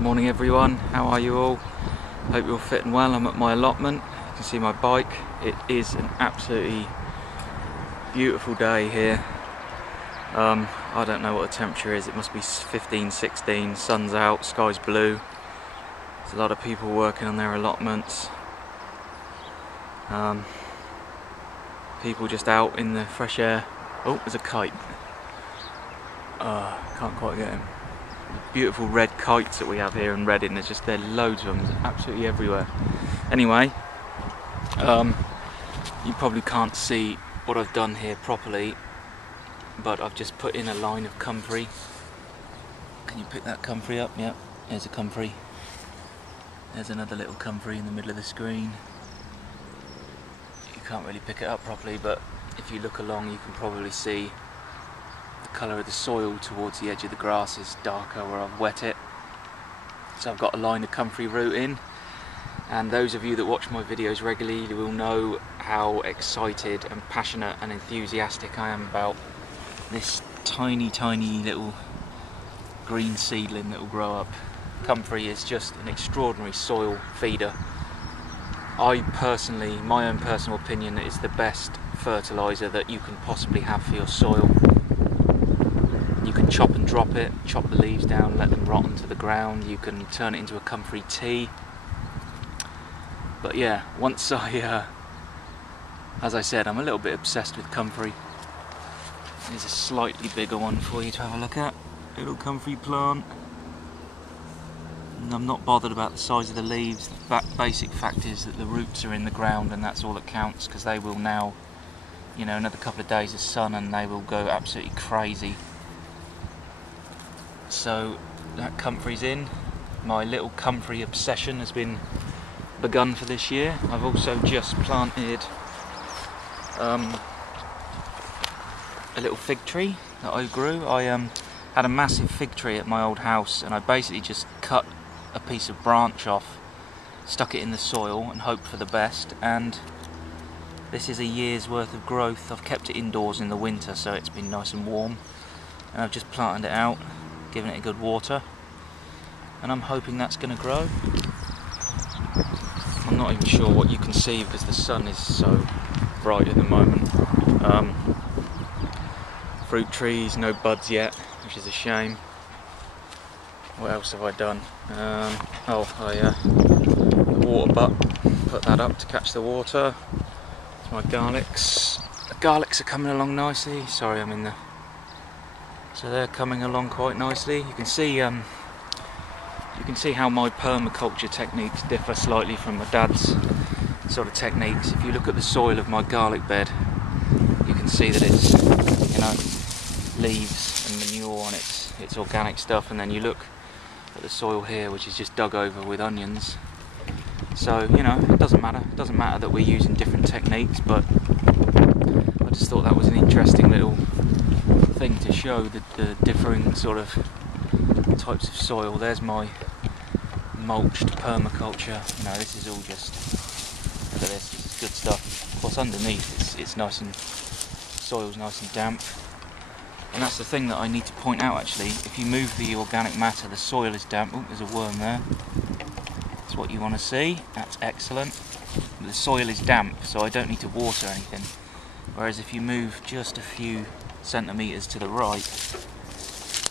Morning everyone, how are you all? Hope you're fit and well. I'm at my allotment. You can see my bike. It is an absolutely beautiful day here. I don't know what the temperature is. It must be 15, 16, sun's out, sky's blue. There's a lot of people working on their allotments. People just out in the fresh air. Oh, there's a kite. Can't quite get him. The beautiful red kites that we have here in Reading, there's loads of them, there's absolutely everywhere. Anyway, you probably can't see what I've done here properly, but I've just put in a line of comfrey. Can you pick that comfrey up? Yep, there's a comfrey. There's another little comfrey in the middle of the screen. You can't really pick it up properly, but if you look along you can probably see the colour of the soil towards the edge of the grass is darker where I've wet it. So I've got a line of comfrey root in, and those of you that watch my videos regularly will know how excited and passionate and enthusiastic I am about this tiny little green seedling that will grow up. Comfrey is just an extraordinary soil feeder. I personally, my own personal opinion, it's the best fertiliser that you can possibly have for your soil. You can chop and drop it, chop the leaves down, let them rot onto the ground. You can turn it into a comfrey tea. But yeah, once as I said, I'm a little bit obsessed with comfrey. Here's a slightly bigger one for you to have a look at. Little comfrey plant. And I'm not bothered about the size of the leaves. The basic fact is that the roots are in the ground, and that's all that counts, because they will now, you know, another couple of days of sun and they will go absolutely crazy. So that comfrey's in. My little comfrey obsession has been begun for this year. I've also just planted a little fig tree that I grew. I had a massive fig tree at my old house, and I basically just cut a piece of branch off, stuck it in the soil and hoped for the best, and this is a year's worth of growth. I've kept it indoors in the winter so it's been nice and warm, and I've just planted it out, giving it a good water, and I'm hoping that's going to grow. I'm not even sure what you can see because the sun is so bright at the moment. Fruit trees, no buds yet, which is a shame. What else have I done? The water butt, put that up to catch the water. It's my garlics. The garlics are coming along nicely. Sorry, I'm in the... So they're coming along quite nicely. You can see how my permaculture techniques differ slightly from my dad's sort of techniques. If you look at the soil of my garlic bed, you can see that it's, you know, leaves and manure, and it's organic stuff. And then you look at the soil here, which is just dug over with onions. So, you know, it doesn't matter. It doesn't matter that we're using different techniques, but I just thought that was an interesting little thing to show the differing sort of types of soil. There's my mulched permaculture. You know, this is all just, look at this is good stuff. Of course, underneath it's nice and, soil's nice and damp. And that's the thing that I need to point out actually. If you move the organic matter, the soil is damp. Oh, there's a worm there. That's what you want to see. That's excellent. The soil is damp, so I don't need to water anything. Whereas if you move just a few centimetres to the right,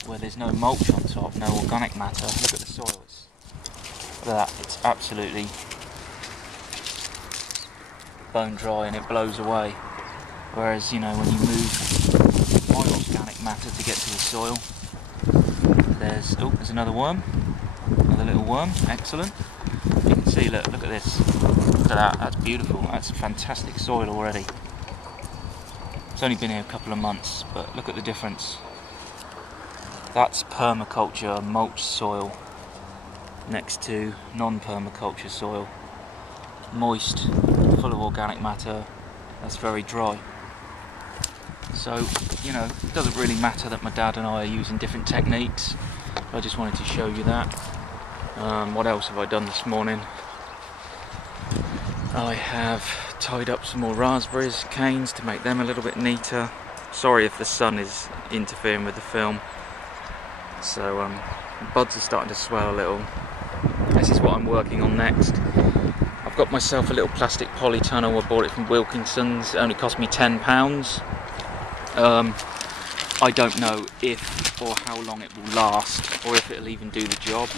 where there's no mulch on top, no organic matter, look at the soil. Look at that. It's absolutely bone dry and it blows away. Whereas, you know, when you move my organic matter to get to the soil, there's another worm, another little worm, excellent. You can see, look at this, look at that, that's beautiful, that's fantastic soil already. It's only been here a couple of months, but look at the difference. That's permaculture, mulched soil, next to non-permaculture soil. Moist, full of organic matter, that's very dry. So, you know, it doesn't really matter that my dad and I are using different techniques. I just wanted to show you that. What else have I done this morning? I have tied up some more raspberries, canes, to make them a little bit neater. Sorry if the sun is interfering with the film. So The buds are starting to swell a little. This is what I'm working on next. I've got myself a little plastic polytunnel. I bought it from Wilkinson's. It only cost me £10. I don't know if or how long it will last, or if it'll even do the job.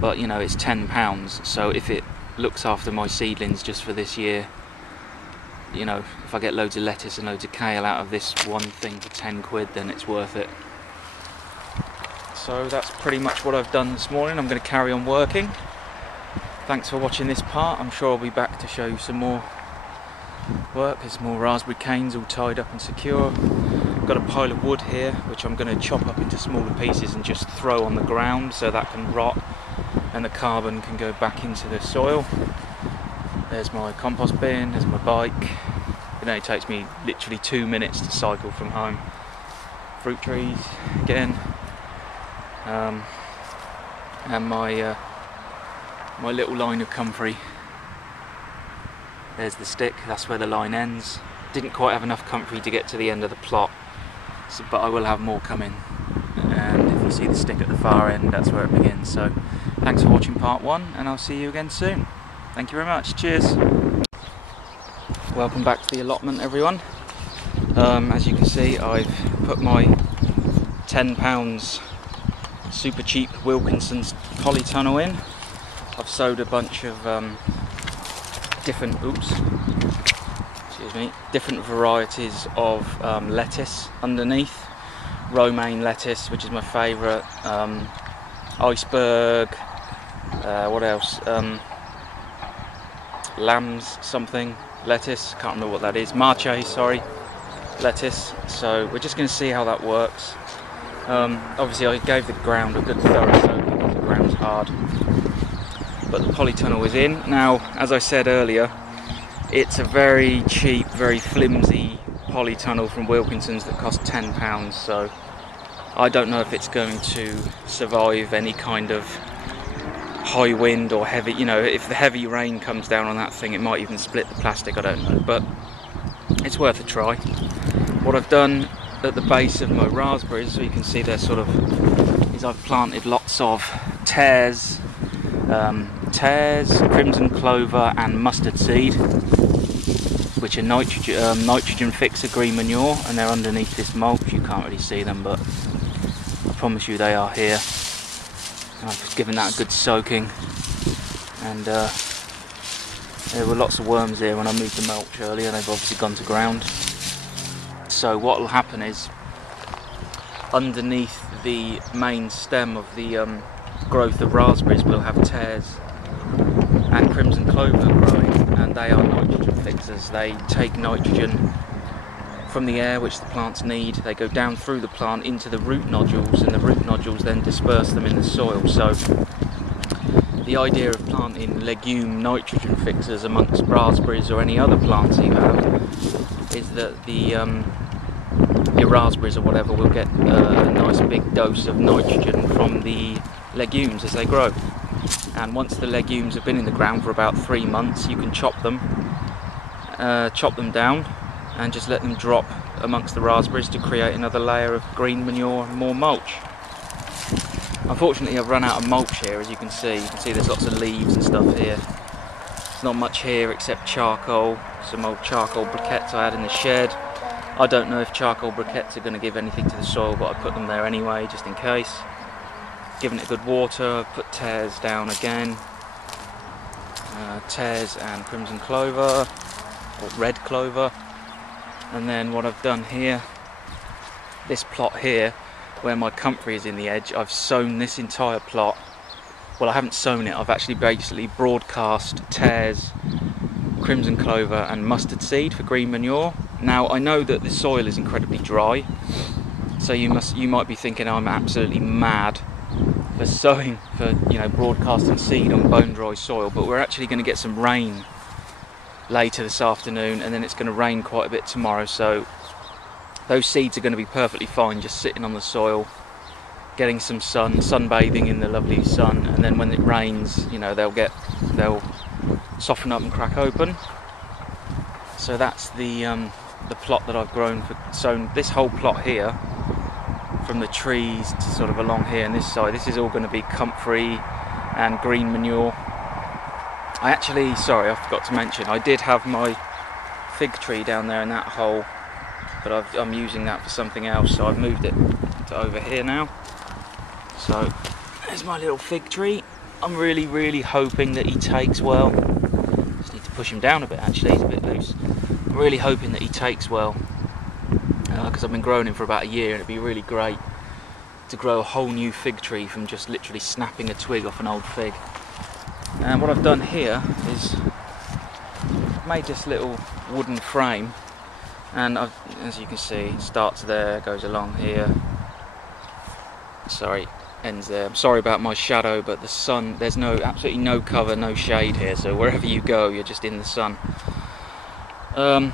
But you know, it's £10, so if it looks after my seedlings just for this year, you know, if I get loads of lettuce and loads of kale out of this one thing for 10 quid, then it's worth it. So that's pretty much what I've done this morning. I'm going to carry on working. Thanks for watching this part. I'm sure I'll be back to show you some more work. There's more raspberry canes all tied up and secure. I've got a pile of wood here which I'm going to chop up into smaller pieces and just throw on the ground so that can rot and the carbon can go back into the soil. There's my compost bin, there's my bike. It only takes me literally 2 minutes to cycle from home. Fruit trees again, and my little line of comfrey. There's the stick, that's where the line ends. Didn't quite have enough comfrey to get to the end of the plot, so, but I will have more coming. And if you see the stick at the far end, that's where it begins. So thanks for watching part 1, and I'll see you again soon. Thank you very much. Cheers. Welcome back to the allotment, everyone. As you can see, I've put my £10 super cheap Wilkinson's polytunnel in. I've sowed a bunch of different varieties of lettuce underneath. Romaine lettuce, which is my favourite. Iceberg. What else? Lamb's something lettuce, can't remember what that is. Marche, sorry, lettuce. So we're just going to see how that works. Obviously I gave the ground a good thorough soaking because the ground's hard, but the polytunnel is in. Now, as I said earlier, it's a very cheap, very flimsy polytunnel from Wilkinson's that cost £10, so I don't know if it's going to survive any kind of high wind or heavy, you know, if the heavy rain comes down on that thing, it might even split the plastic, I don't know, but it's worth a try. What I've done at the base of my raspberries, so you can see they're sort of, is I've planted lots of tares, crimson clover and mustard seed, which are nitrogen fixer green manure, and they're underneath this mulch. You can't really see them, but I promise you they are here. I've just given that a good soaking, and there were lots of worms here when I moved the mulch earlier. They've obviously gone to ground. So what will happen is, underneath the main stem of the growth of raspberries, we'll have tares and crimson clover growing, and they are nitrogen fixers. They take nitrogen from the air, which the plants need. They go down through the plant into the root nodules, and the root nodules then disperse them in the soil. So the idea of planting legume nitrogen fixers amongst raspberries or any other plants you have is that your raspberries or whatever will get a nice big dose of nitrogen from the legumes as they grow. And once the legumes have been in the ground for about 3 months, you can chop them down and just let them drop amongst the raspberries to create another layer of green manure and more mulch. Unfortunately, I've run out of mulch here, as you can see. You can see there's lots of leaves and stuff here. There's not much here except charcoal, some old charcoal briquettes I had in the shed. I don't know if charcoal briquettes are going to give anything to the soil, but I put them there anyway, just in case. Given it good water, put tares down again. Tares and crimson clover, or red clover. And then what I've done here, this plot here, where my comfrey is in the edge, I've sown this entire plot. Well, I haven't sown it, I've actually basically broadcast tares, crimson clover and mustard seed for green manure. Now, I know that the soil is incredibly dry, so you might be thinking I'm absolutely mad for sowing, for broadcasting seed on bone dry soil, but we're actually going to get some rain later this afternoon, and then it's going to rain quite a bit tomorrow, so those seeds are going to be perfectly fine just sitting on the soil, getting some sunbathing in the lovely sun, and then when it rains, they'll soften up and crack open. So that's the plot that I've sown this whole plot here from the trees to sort of along here and this side. This is all going to be comfrey and green manure. I actually, sorry, I forgot to mention, I did have my fig tree down there in that hole, but I'm using that for something else, so I've moved it to over here now. So there's my little fig tree. I'm really hoping that he takes well. Just need to push him down a bit, actually, he's a bit loose. I'm really hoping that he takes well, because I've been growing him for about a year, and it'd be really great to grow a whole new fig tree from just literally snapping a twig off an old fig. And what I've done here is made this little wooden frame, and as you can see, it starts there, goes along here, sorry, ends there. I'm sorry about my shadow, but the sun, there's absolutely no cover, no shade here, so wherever you go you're just in the sun. And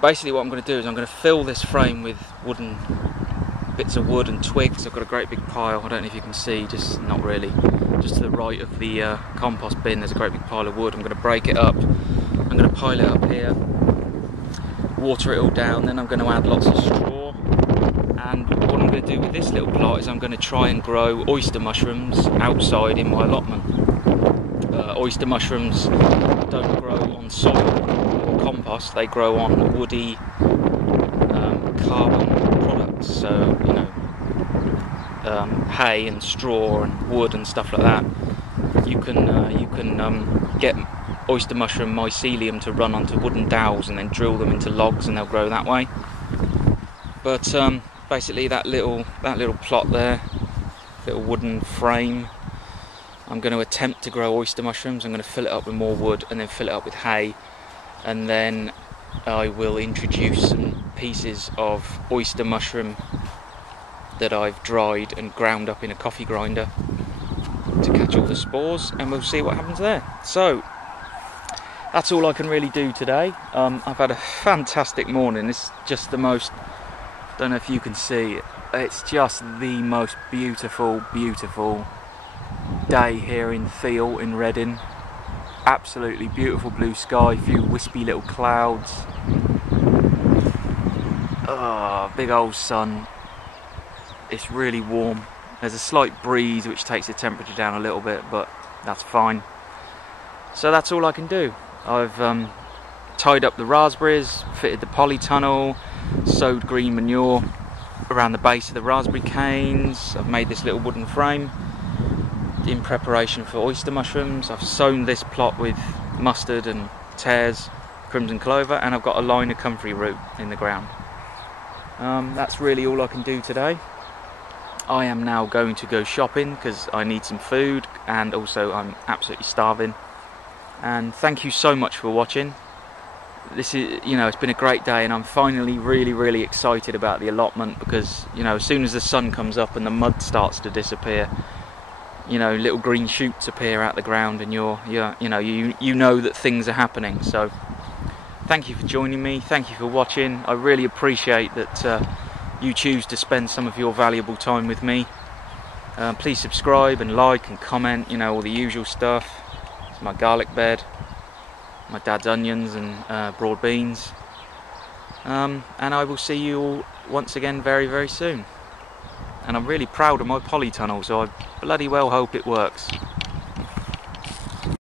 basically what I'm going to do is I'm going to fill this frame with wooden bits of wood and twigs. I've got a great big pile, I don't know if you can see, just not really, just to the right of the compost bin there's a great big pile of wood. I'm going to break it up, I'm going to pile it up here, water it all down, then I'm going to add lots of straw. And what I'm going to do with this little plot is I'm going to try and grow oyster mushrooms outside in my allotment. Oyster mushrooms don't grow on soil or compost, they grow on woody carbon products, so you know, hay and straw and wood and stuff like that. You can get oyster mushroom mycelium to run onto wooden dowels and then drill them into logs and they'll grow that way. But basically that little plot there, little wooden frame, I'm going to attempt to grow oyster mushrooms. I'm going to fill it up with more wood and then fill it up with hay, and then I will introduce some pieces of oyster mushroom that I've dried and ground up in a coffee grinder to catch all the spores, and we'll see what happens there. So that's all I can really do today. I've had a fantastic morning. It's just the most, don't know if you can see, it's just the most beautiful day here in Theale in Reading. Absolutely beautiful blue sky, a few wispy little clouds, big old sun. It's really warm. There's a slight breeze which takes the temperature down a little bit, but that's fine. So that's all I can do. I've tied up the raspberries, fitted the Pollytunnel, sowed green manure around the base of the raspberry canes. I've made this little wooden frame in preparation for oyster mushrooms. I've sown this plot with mustard and tares, crimson clover, and I've got a line of comfrey root in the ground. That's really all I can do today. I am now going to go shopping because I need some food, and also I'm absolutely starving. And thank you so much for watching. This is, you know, it's been a great day, and I'm finally really excited about the allotment, because, you know, as soon as the sun comes up and the mud starts to disappear, you know, little green shoots appear out the ground, and you know that things are happening. So thank you for joining me, thank you for watching. I really appreciate that you choose to spend some of your valuable time with me. Please subscribe and like and comment, you know, all the usual stuff. It's my garlic bed, my dad's onions and broad beans, and I will see you all once again very soon. And I'm really proud of my Pollytunnel, so I bloody well hope it works.